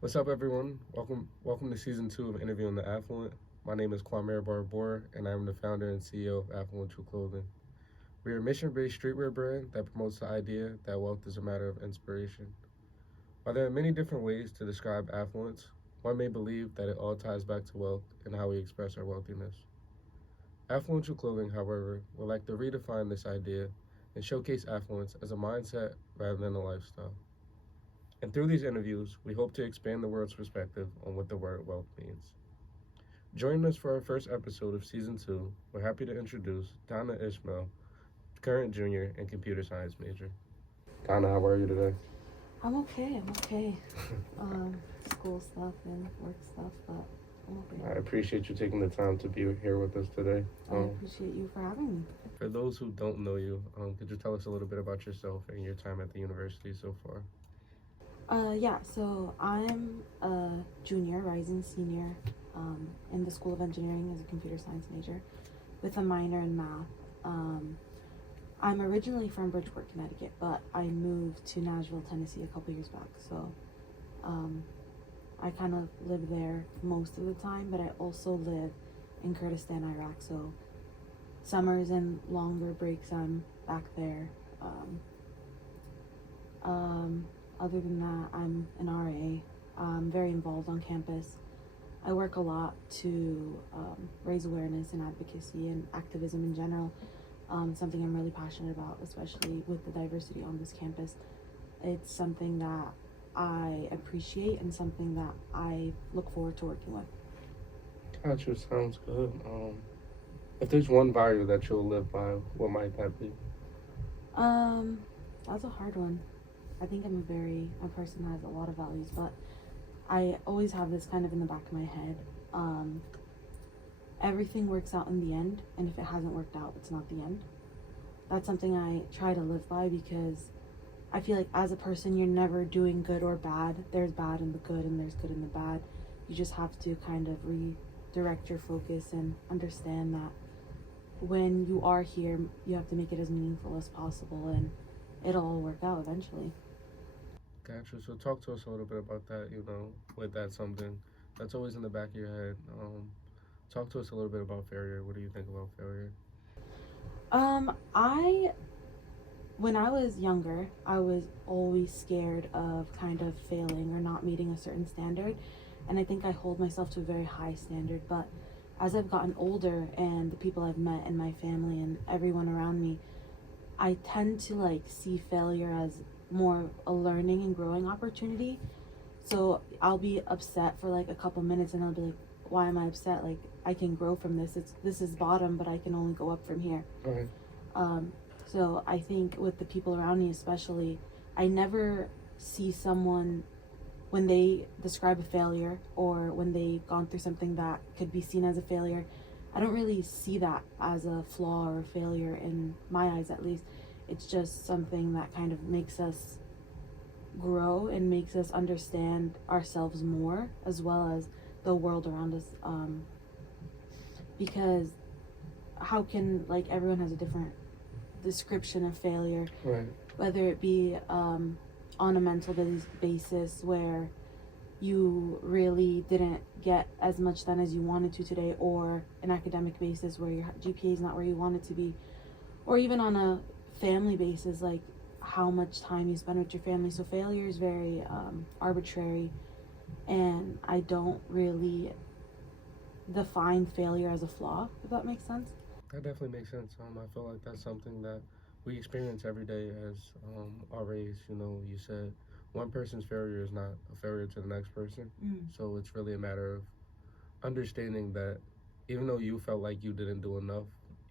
What's up, everyone? Welcome to season 2 of Interviewing the Affluent. My name is Kwame Barbour, and I'm the founder and CEO of Affluential Clothing. We are a mission-based streetwear brand that promotes the idea that wealth is a matter of inspiration. While there are many different ways to describe affluence, one may believe that it all ties back to wealth and how we express our wealthiness. Affluential Clothing, however, would like to redefine this idea and showcase affluence as a mindset rather than a lifestyle. And through these interviews, we hope to expand the world's perspective on what the word wealth means. Joining us for our first episode of Season 2, we're happy to introduce Donna Ismail, current junior and computer science major. Donna, how are you today? I'm okay. School stuff and work stuff, but I'm I okay. appreciate you taking the time to be here with us today. I appreciate you for having me. For those who don't know you, could you tell us a little bit about yourself and your time at the university so far? So I'm a junior, rising senior, in the School of Engineering as a computer science major with a minor in math. I'm originally from Bridgeport, Connecticut, but I moved to Nashville, Tennessee a couple years back. So I kind of live there most of the time, but I also live in Kurdistan, Iraq. So summers and longer breaks, I'm back there. Other than that, I'm an RA. I'm very involved on campus. I work a lot to raise awareness and advocacy and activism in general. Something I'm really passionate about, especially with the diversity on this campus. It's something that I appreciate and something that I look forward to working with. Gotcha, sounds good. If there's one value that you'll live by, what might that be? That's a hard one. I think I'm a person that has a lot of values, but I always have this kind of in the back of my head. Everything works out in the end, and if it hasn't worked out, it's not the end. That's something I try to live by because I feel like as a person, you're never doing good or bad. There's bad in the good, and there's good in the bad. You just have to kind of redirect your focus and understand that when you are here, you have to make it as meaningful as possible, and it'll all work out eventually. Gotcha. So talk to us a little bit about that, with that something that's always in the back of your head. Talk to us a little bit about failure. What do you think about failure? I when I was younger, I was always scared of kind of failing or not meeting a certain standard, and I think I hold myself to a very high standard. But as I've gotten older and the people I've met in my family and everyone around me, I tend to like see failure as more a learning and growing opportunity. So I'll be upset for like a couple minutes and I'll be like, why am I upset? Like I can grow from this. This is bottom, but I can only go up from here. Okay. So I think with the people around me especially, I never see someone when they describe a failure or when they've gone through something that could be seen as a failure, I don't really see that as a flaw or a failure in my eyes at least. It's just something that kind of makes us grow and makes us understand ourselves more as well as the world around us. Because how can, like, everyone has a different description of failure, Right. whether it be on a mental basis where you really didn't get as much done as you wanted to today, or an academic basis where your GPA is not where you want it to be, or even on a family basis, like how much time you spend with your family. So failure is very arbitrary, and I don't really define failure as a flaw, if that makes sense. That definitely makes sense. I feel like that's something that we experience every day as RAs. You said one person's failure is not a failure to the next person. So it's really a matter of understanding that even though you felt like you didn't do enough,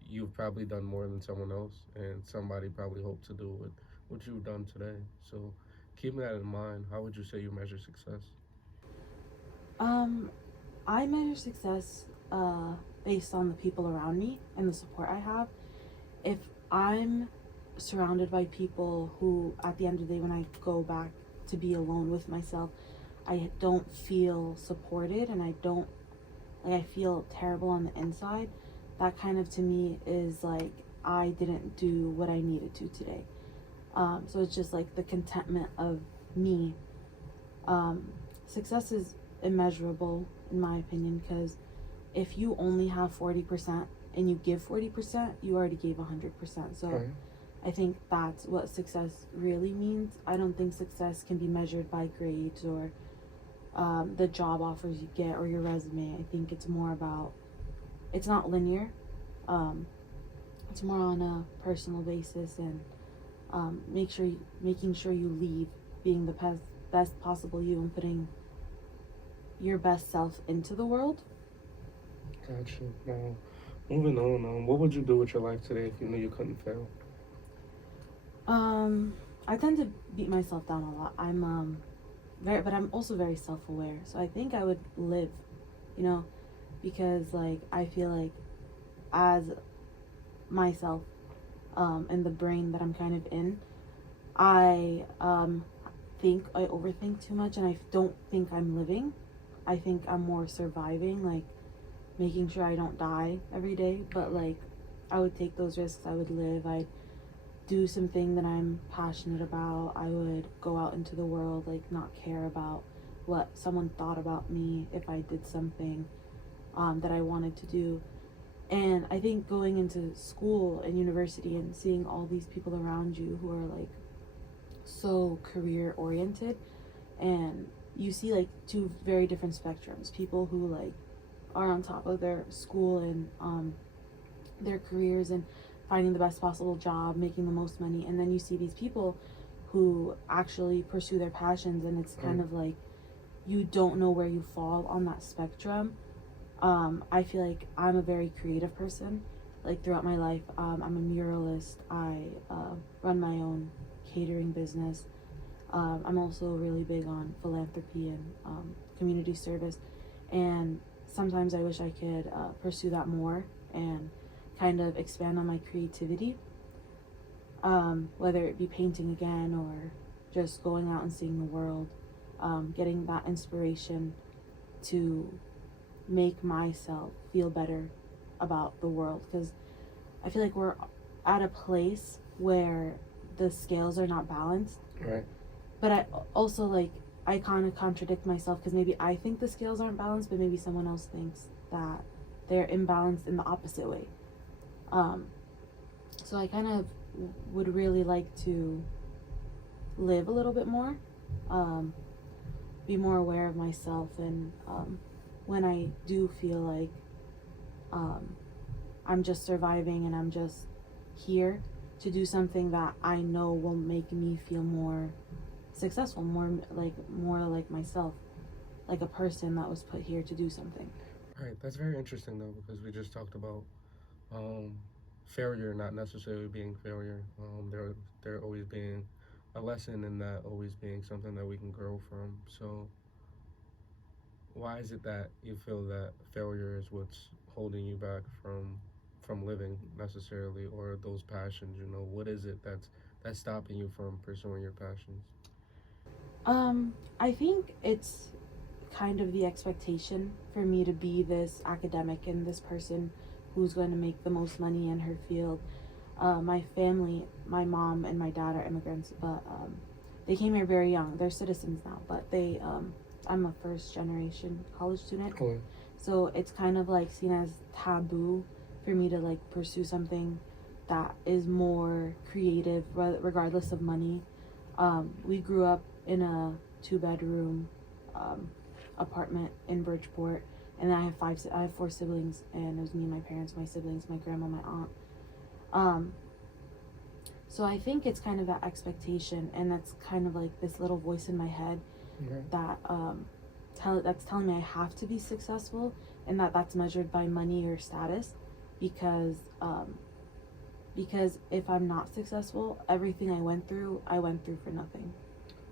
you've probably done more than someone else, and somebody probably hoped to do what you've done today. So keeping that in mind, how would you say you measure success? Um, I measure success based on the people around me and the support I have. If I'm surrounded by people who, at the end of the day, when I go back to be alone with myself, I don't feel supported and I feel terrible on the inside, that kind of to me is like I didn't do what I needed to today. So it's just like the contentment of me. success is immeasurable, in my opinion, because if you only have 40% and you give 40%, you already gave 100%. So Right. I think that's what success really means. I don't think success can be measured by grades or the job offers you get or your resume. I think it's more about, it's not linear. Um, it's more on a personal basis, and making sure you leave being the best possible you and putting your best self into the world. Gotcha. Now, moving on, what would you do with your life today if you knew you couldn't fail? I tend to beat myself down a lot. But I'm also very self-aware. So I think I would live, you know, because like I feel like as myself, and the brain that I'm kind of in, I think I overthink too much, and I don't think I'm living. I think I'm more surviving, like making sure I don't die every day. But like, I would take those risks. I would live. I'd do something that I'm passionate about. I would go out into the world, like not care about what someone thought about me if I did something that I wanted to do. And I think going into school and university and seeing all these people around you who are like so career oriented, and you see like two very different spectrums: people who like are on top of their school and their careers and finding the best possible job, making the most money, and then you see these people who actually pursue their passions, and it's kind of like you don't know where you fall on that spectrum. I feel like I'm a very creative person. Like throughout my life, I'm a muralist. I run my own catering business. I'm also really big on philanthropy and community service. And sometimes I wish I could pursue that more and kind of expand on my creativity. Whether it be painting again or just going out and seeing the world, getting that inspiration to make myself feel better about the world, because I feel like we're at a place where the scales are not balanced. Right. But I also like, I kind of contradict myself because maybe I think the scales aren't balanced, but maybe someone else thinks that they're imbalanced in the opposite way. So I kind of would really like to live a little bit more, be more aware of myself, and when I do feel like I'm just surviving and I'm just here to do something that I know will make me feel more successful, more like myself, like a person that was put here to do something. Right. That's very interesting though, because we just talked about failure not necessarily being failure. There always being a lesson, and that always being something that we can grow from. So why is it that you feel that failure is what's holding you back from living necessarily, or those passions? What is it that's stopping you from pursuing your passions? I think it's kind of the expectation for me to be this academic and this person who's going to make the most money in her field. My family, my mom and my dad are immigrants, but they came here very young. They're citizens now, but I'm a first generation college student. Cool. So it's kind of like seen as taboo for me to like pursue something that is more creative, regardless of money. We grew up in a 2-bedroom apartment in Bridgeport, and then I have 4 siblings, and it was me and my parents, my siblings, my grandma, my aunt. So I think it's kind of that expectation, and that's kind of like this little voice in my head that that's telling me I have to be successful, and that's measured by money or status, because if I'm not successful, everything I went through for nothing.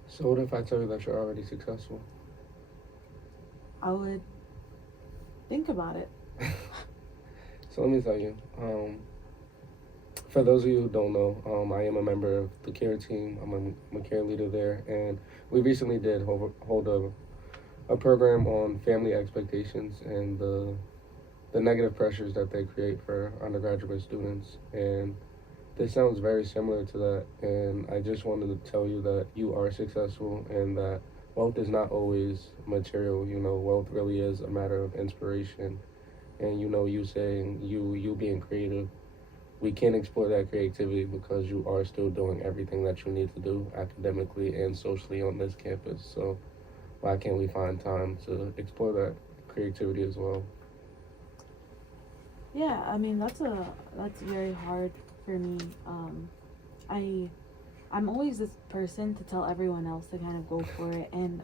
So what if I tell you that you're already successful? I would think about it. So let me tell you. For those of you who don't know, I am a member of the care team. I'm a care leader there, and we recently did hold a program on family expectations and the negative pressures that they create for undergraduate students. And this sounds very similar to that, and I just wanted to tell you that you are successful, and that wealth is not always material. Wealth really is a matter of inspiration. And you saying you being creative, we can't explore that creativity because you are still doing everything that you need to do academically and socially on this campus. So why can't we find time to explore that creativity as well? Yeah, I mean that's very hard for me. I'm always this person to tell everyone else to kind of go for it and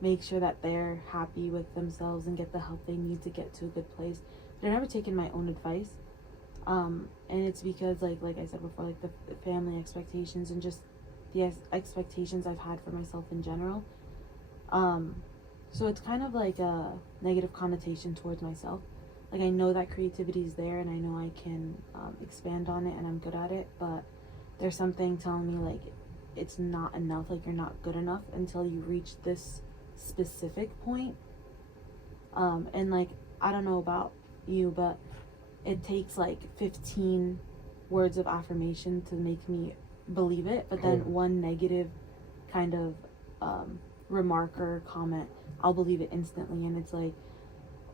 make sure that they're happy with themselves and get the help they need to get to a good place. But I've never taken my own advice, and it's because like I said before, like the family expectations and just the expectations I've had for myself in general. So it's kind of like a negative connotation towards myself. Like I know that creativity is there and I know I can expand on it and I'm good at it, but there's something telling me like it's not enough, like you're not good enough until you reach this specific point. And like I don't know about you, but it takes like 15 words of affirmation to make me believe it, but then one negative kind of remark or comment, I'll believe it instantly, and it's like,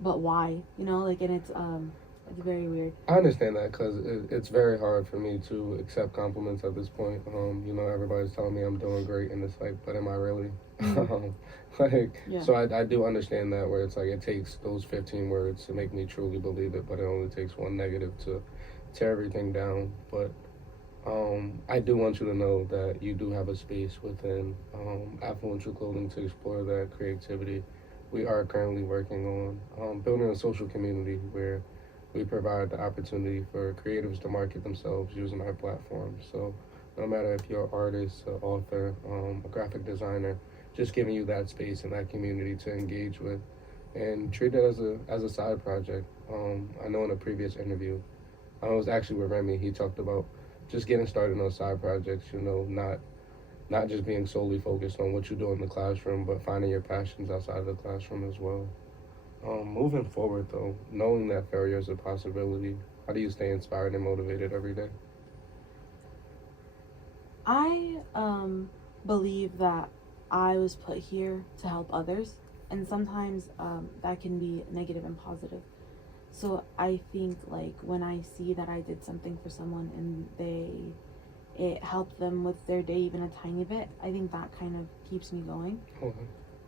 but why? Like, and it's very weird. I understand that because it's very hard for me to accept compliments at this point. Everybody's telling me I'm doing great, and it's like, but am I really? Yeah. So I do understand that where it's like it takes those 15 words to make me truly believe it, but it only takes one negative to tear everything down. But I do want you to know that you do have a space within Affluential Clothing to explore that creativity. We are currently working on building a social community where we provide the opportunity for creatives to market themselves using our platform. So no matter if you're an artist, an author, a graphic designer, just giving you that space and that community to engage with and treat it as a side project. I know in a previous interview, I was actually with Remy, he talked about just getting started on side projects, not just being solely focused on what you do in the classroom, but finding your passions outside of the classroom as well. Moving forward, though, knowing that failure is a possibility, how do you stay inspired and motivated every day? I believe that I was put here to help others, and sometimes that can be negative and positive. So I think like when I see that I did something for someone and it helped them with their day even a tiny bit, I think that kind of keeps me going.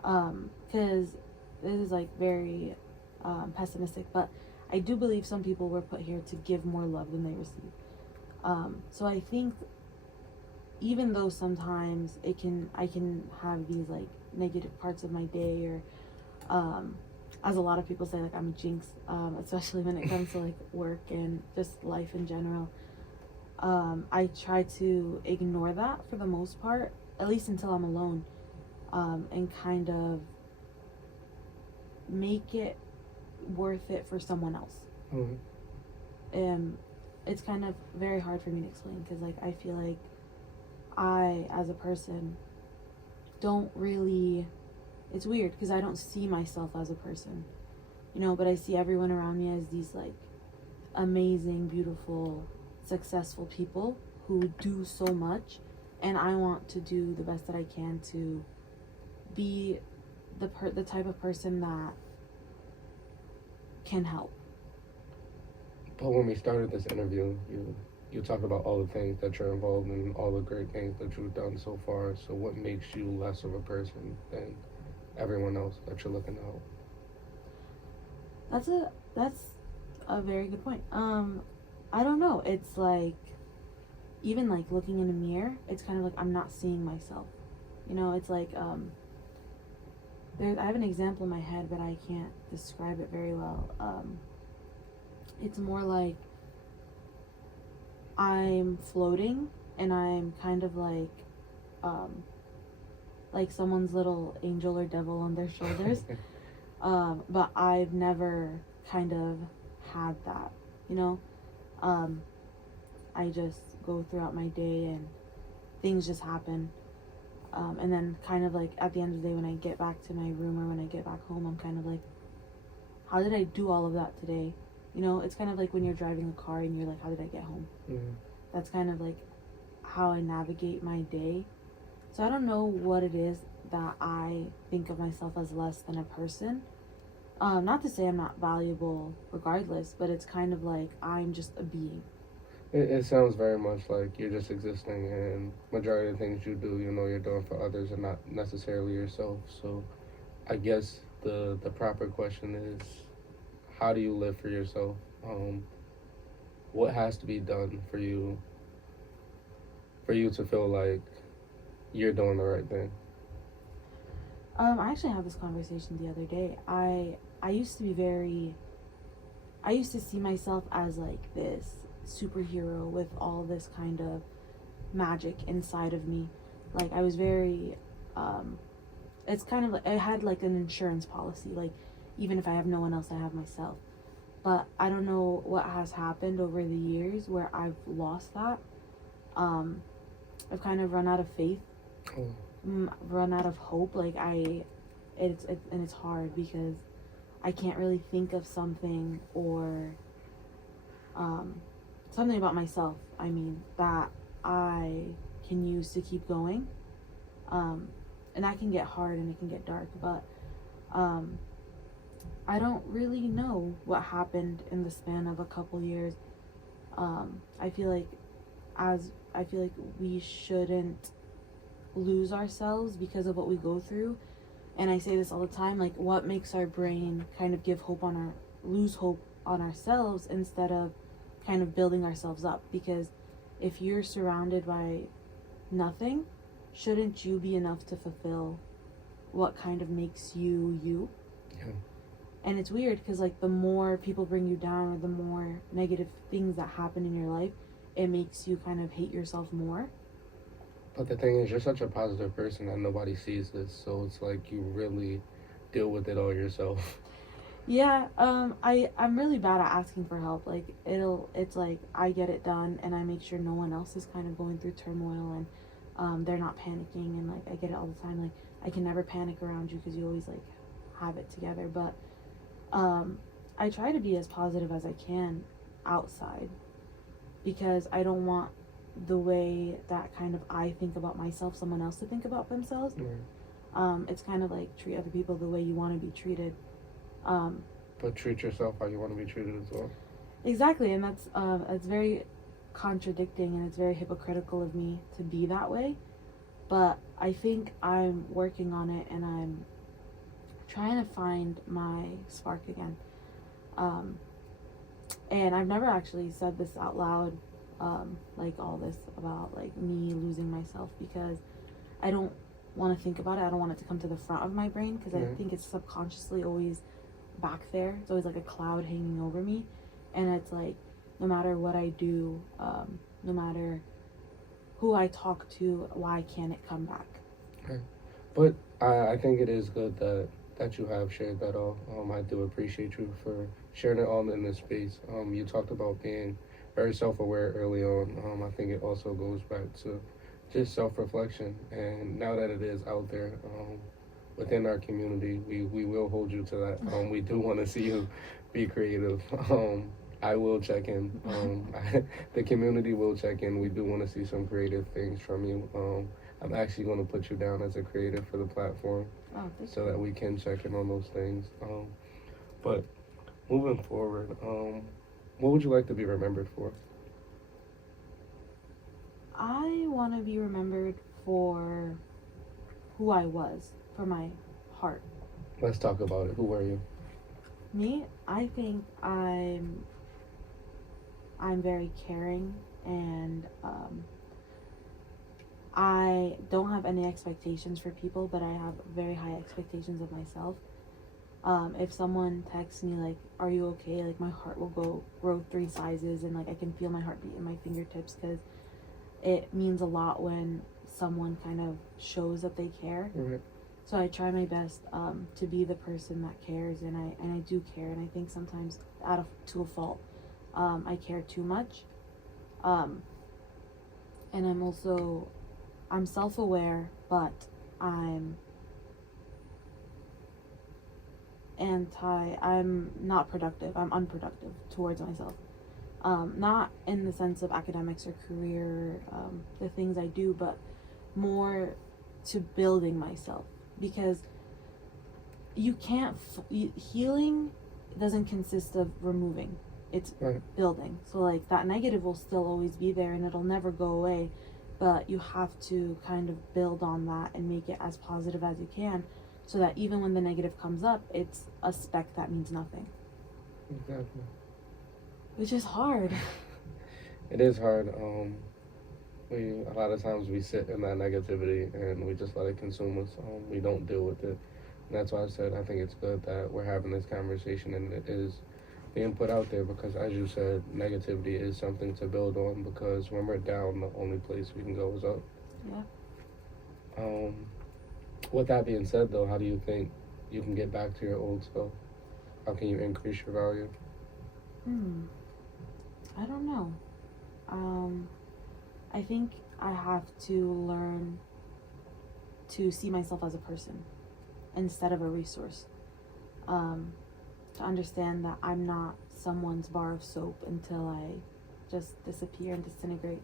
Because this is like very pessimistic, but I do believe some people were put here to give more love than they receive. So I think even though sometimes I can have these like negative parts of my day, or as a lot of people say, like I'm a jinx, especially when it comes to like work and just life in general. I try to ignore that for the most part, at least until I'm alone, and kind of make it worth it for someone else. It's kind of very hard for me to explain because like I feel like I as a person don't really, it's weird because I don't see myself as a person, but I see everyone around me as these like amazing, beautiful, successful people who do so much, and I want to do the best that I can to be the type of person that can help. But when we started this interview, you talked about all the things that you're involved in, all the great things that you've done so far. So what makes you less of a person than everyone else that you're looking to help? That's a very good point. I don't know. It's like, even like looking in a mirror, it's kind of like I'm not seeing myself. It's like I have an example in my head, but I can't describe it very well. It's more like I'm floating and I'm kind of like someone's little angel or devil on their shoulders. But I've never kind of had that, I just go throughout my day and things just happen. And then kind of like at the end of the day when I get back to my room or when I get back home, I'm kind of like, how did I do all of that today? It's kind of like when you're driving a car and you're like, how did I get home? That's kind of like how I navigate my day. So I don't know what it is that I think of myself as less than a person. Not to say I'm not valuable regardless, but it's kind of like I'm just a being. It sounds very much like you're just existing, and majority of the things you do, you're doing for others and not necessarily yourself. So I guess the proper question is, how do you live for yourself? What has to be done for you to feel like you're doing the right thing? I actually had this conversation the other day. I used to be very I used to see myself as like this superhero with all this kind of magic inside of me. Like I was very it's kind of like I had like an insurance policy, like even if I have no one else I have myself. But I don't know what has happened over the years where I've lost that. I've kind of run out of faith, Oh, run out of hope. Like and it's hard because I can't really think of something or something about myself. I mean that I can use to keep going, and that can get hard and it can get dark. But I don't really know what happened in the span of a couple years. I feel like we shouldn't lose ourselves because of what we go through. And I say this all the time, like what makes our brain kind of lose hope on ourselves instead of kind of building ourselves up? Because if you're surrounded by nothing, shouldn't you be enough to fulfill what kind of makes you you? yeah. And it's weird because like the more people bring you down or the more negative things that happen in your life, it makes you kind of hate yourself more. But the thing is, you're such a positive person that nobody sees this, so it's like you really deal with it all yourself. Yeah, I'm really bad at asking for help. Like it's like I get it done and I make sure no one else is kind of going through turmoil and they're not panicking, and like I get it all the time. Like I can never panic around you because you always like have it together. But I try to be as positive as I can outside because I don't want the way that kind of I think about myself someone else to think about themselves. It's kind of like treat other people the way you want to be treated. But treat yourself how you want to be treated as well. Exactly, and that's very contradicting and it's very hypocritical of me to be that way. But I think I'm working on it and I'm trying to find my spark again. And I've never actually said this out loud, like all this about like me losing myself, because I don't want to think about it. I don't want it to come to the front of my brain because I think it's subconsciously always back there. It's always like a cloud hanging over me, and it's like no matter what I do, no matter who I talk to, why can't it come back? Okay. But I think it is good that you have shared that all. I do appreciate you for sharing it all in this space. You talked about being very self-aware early on. I think it also goes back to just self-reflection. And now that it is out there within our community, we will hold you to that. We do want to see you be creative. I will check in. The community will check in. We do want to see some creative things from you. I'm actually going to put you down as a creative for the platform so that we can check in on those things. But moving forward, what would you like to be remembered for? I want to be remembered for who I was, for my heart. Let's talk about it. Who were you? Me, I think I'm very caring, and I don't have any expectations for people, but I have very high expectations of myself. If someone texts me like, "Are you okay?" Like my heart will grow 3 sizes, and like I can feel my heartbeat in my fingertips because it means a lot when someone kind of shows that they care. Right. So I try my best to be the person that cares, and I do care, and I think sometimes to a fault, I care too much, and I'm self-aware, but I'm not productive. I'm unproductive towards myself. Not in the sense of academics or career, the things I do, but more to building myself. because you can't healing doesn't consist of removing, it's Right. building. So like that negative will still always be there and it'll never go away, but you have to kind of build on that and make it as positive as you can, so that even when the negative comes up, it's a speck that means nothing. Exactly. Which is hard. It is hard. A lot of times we sit in that negativity and we just let it consume us. We don't deal with it. And that's why I said I think it's good that we're having this conversation and it is being put out there, because as you said, negativity is something to build on, because when we're down, the only place we can go is up. Yeah. With that being said, though, how do you think you can get back to your old self? How can you increase your value? I don't know. I think I have to learn to see myself as a person instead of a resource. To understand that I'm not someone's bar of soap until I just disappear and disintegrate.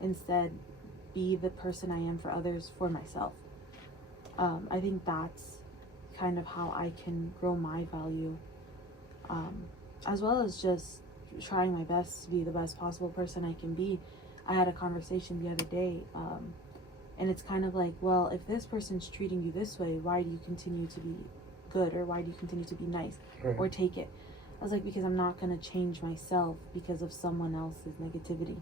Instead, be the person I am for others, for myself. I think that's kind of how I can grow my value, as well as just trying my best to be the best possible person I can be. I had a conversation the other day, and it's kind of like, well, if this person's treating you this way, why do you continue to be good, or why do you continue to be nice, Right. or take it? I was like, because I'm not going to change myself because of someone else's negativity.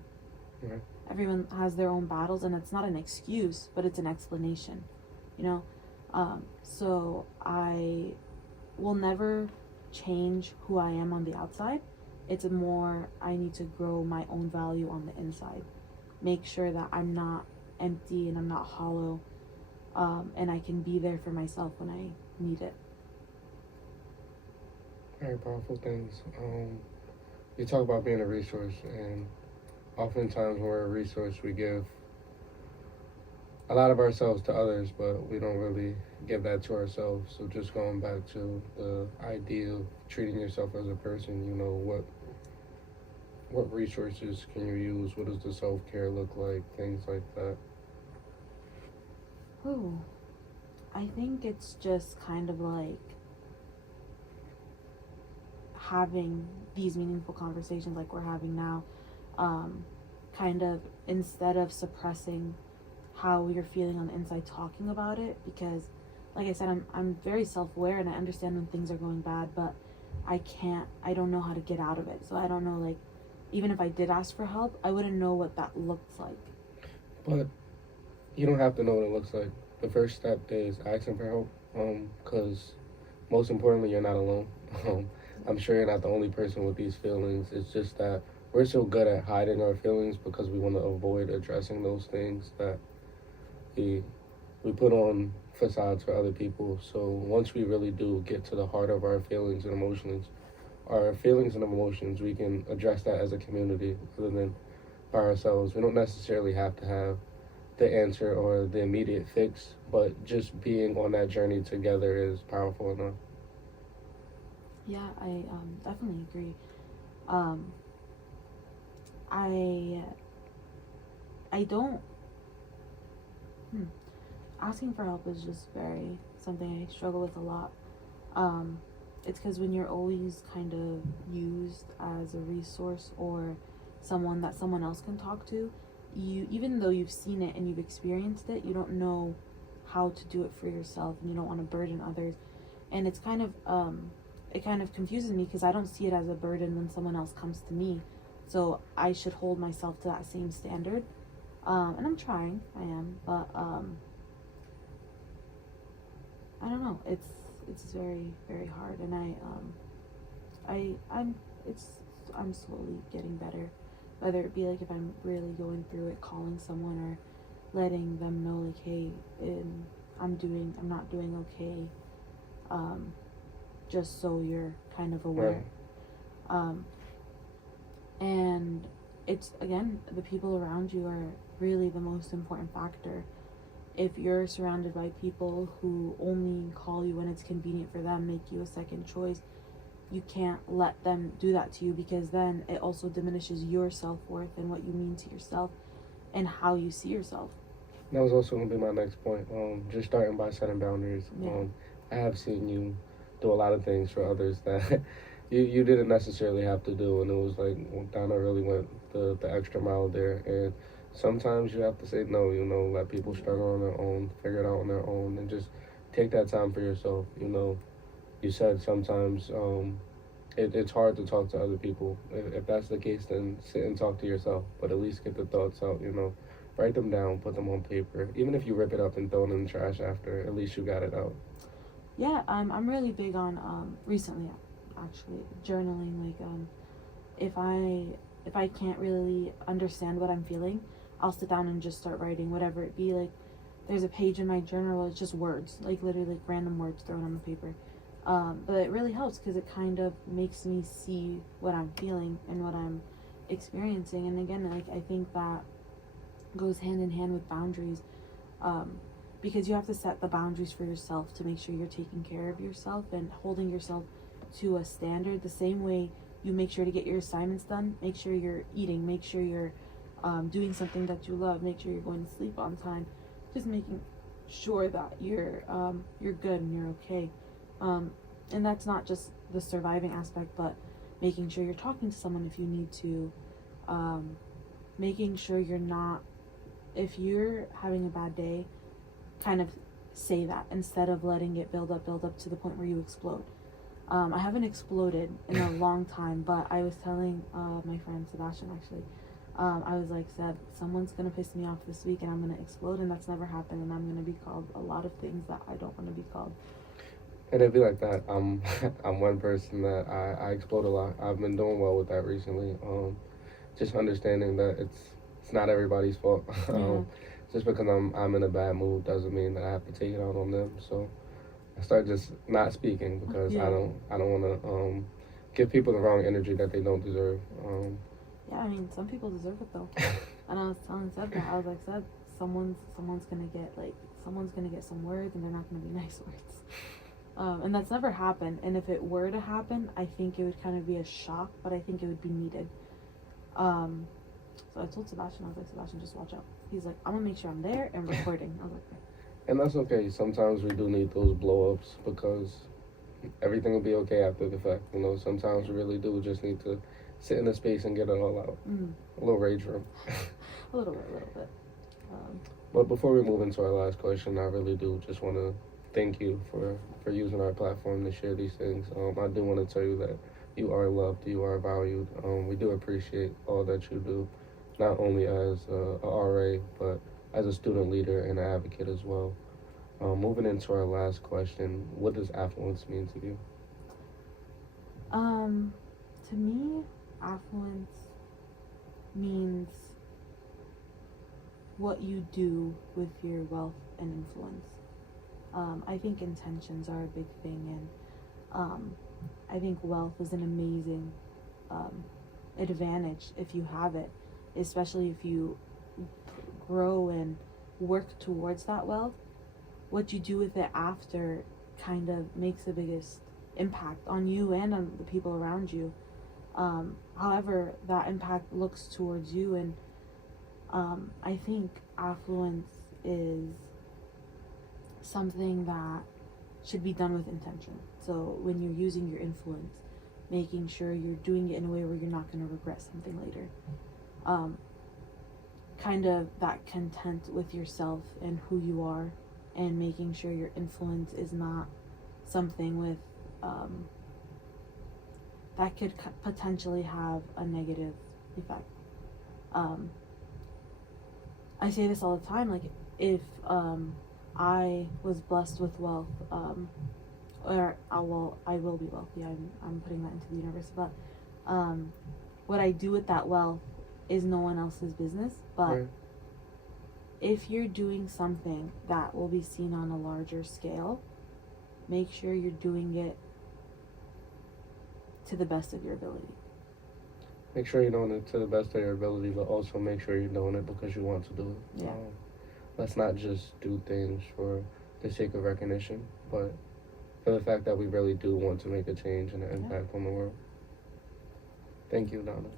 Right. Everyone has their own battles, and it's not an excuse, but it's an explanation, you know? So I will never change who I am on the outside. It's more, I need to grow my own value on the inside. Make sure that I'm not empty and I'm not hollow, and I can be there for myself when I need it. Very powerful things. You talk about being a resource, and oftentimes when we're a resource, we give a lot of ourselves to others, but we don't really give that to ourselves. So just going back to the idea of treating yourself as a person, you know, what resources can you use? What does the self-care look like? Things like that. Ooh, I think it's just kind of like having these meaningful conversations like we're having now, kind of, instead of suppressing how you're feeling on the inside, talking about it, because like I said, I'm very self-aware and I understand when things are going bad, but I don't know how to get out of it. So I don't know, like, even if I did ask for help, I wouldn't know what that looks like. But you don't have to know what it looks like. The first step is asking for help, because most importantly, you're not alone. I'm sure you're not the only person with these feelings. It's just that we're so good at hiding our feelings because we want to avoid addressing those things that we put on facades for other people. So once we really do get to the heart of our feelings and emotions, we can address that as a community rather than by ourselves. We don't necessarily have to have the answer or the immediate fix, but just being on that journey together is powerful enough. Yeah, I definitely agree. I don't. Asking for help is just very something I struggle with a lot. It's because when you're always kind of used as a resource or someone that someone else can talk to, you, even though you've seen it and you've experienced it, you don't know how to do it for yourself, and you don't want to burden others. And it's kind of it kind of confuses me because I don't see it as a burden when someone else comes to me. So I should hold myself to that same standard. And I'm trying, I am, but I don't know. It's very, very hard, and I'm slowly getting better. Whether it be like if I'm really going through it, calling someone or letting them know like, hey, I'm not doing okay. Just so you're kind of aware. Right. And it's, again, the people around you are really the most important factor. If you're surrounded by people who only call you when it's convenient for them, make you a second choice, you can't let them do that to you, because then it also diminishes your self-worth and what you mean to yourself and how you see yourself. That was also going to be my next point. Just starting by setting boundaries. Yeah. I have seen you do a lot of things for others that you didn't necessarily have to do, and it was like Donna really went the extra mile there. And sometimes you have to say no. Let people struggle on their own, figure it out on their own, and just take that time for yourself. You said sometimes it's hard to talk to other people. If that's the case, then sit and talk to yourself. But at least get the thoughts out. Write them down, put them on paper. Even if you rip it up and throw it in the trash after, at least you got it out. Yeah, I'm really big on recently, actually, journaling. Like if I can't really understand what I'm feeling, I'll sit down and just start writing whatever it be. Like there's a page in my journal where it's just words, like literally like random words thrown on the paper. But it really helps because it kind of makes me see what I'm feeling and what I'm experiencing. And again, like I think that goes hand in hand with boundaries, because you have to set the boundaries for yourself to make sure you're taking care of yourself and holding yourself to a standard the same way you make sure to get your assignments done, make sure you're eating, make sure you're doing something that you love, make sure you're going to sleep on time, just making sure that you're good and you're okay. And that's not just the surviving aspect, but making sure you're talking to someone if you need to, making sure you're not, if you're having a bad day, kind of say that instead of letting it build up to the point where you explode. I haven't exploded in a long time, but I was telling my friend Sebastian, actually, I was like, Seb, someone's gonna piss me off this week and I'm gonna explode, and that's never happened, and I'm gonna be called a lot of things that I don't want to be called. And it'd be like that. I'm one person that I explode a lot. I've been doing well with that recently. Just understanding that it's not everybody's fault. Yeah. Just because I'm in a bad mood doesn't mean that I have to take it out on them. So I start just not speaking because Yeah. I don't want to give people the wrong energy that they don't deserve. Yeah, I mean, some people deserve it though. And I was telling Seb that, I was like, Seb, someone's gonna get some words, and they're not gonna be nice words. And that's never happened. And if it were to happen, I think it would kind of be a shock, but I think it would be needed. So I told Sebastian, I was like, Sebastian, just watch out. He's like, I'm gonna make sure I'm there and recording. I was like, And that's okay. Sometimes we do need those blow ups because everything will be okay after the fact. Sometimes we really do just need to sit in a space and get it all out. A little rage room. a little bit. But before we move into our last question, I really do just want to thank you for using our platform to share these things. I do want to tell you that you are loved, you are valued. We do appreciate all that you do, not only as a RA, but as a student leader and an advocate as well. Moving into our last question, what does affluence mean to you? To me, affluence means what you do with your wealth and influence. I think intentions are a big thing, and I think wealth is an amazing advantage if you have it, especially if you grow and work towards that wealth. What you do with it after kind of makes the biggest impact on you and on the people around you. However that impact looks towards you, and I think affluence is something that should be done with intention. So when you're using your influence, making sure you're doing it in a way where you're not going to regret something later. Kind of that content with yourself and who you are, and making sure your influence is not something with that could potentially have a negative effect. I say this all the time, like if I was blessed with wealth, or I will be wealthy. I'm putting that into the universe. But what I do with that wealth is no one else's business. But Right. if you're doing something that will be seen on a larger scale, make sure you're doing it to the best of your ability. Make sure you're doing it to the best of your ability, but also make sure you're doing it because you want to do it. Yeah. Let's not just do things for the sake of recognition, but for the fact that we really do want to make a change and an impact on the world. Thank you, Donna.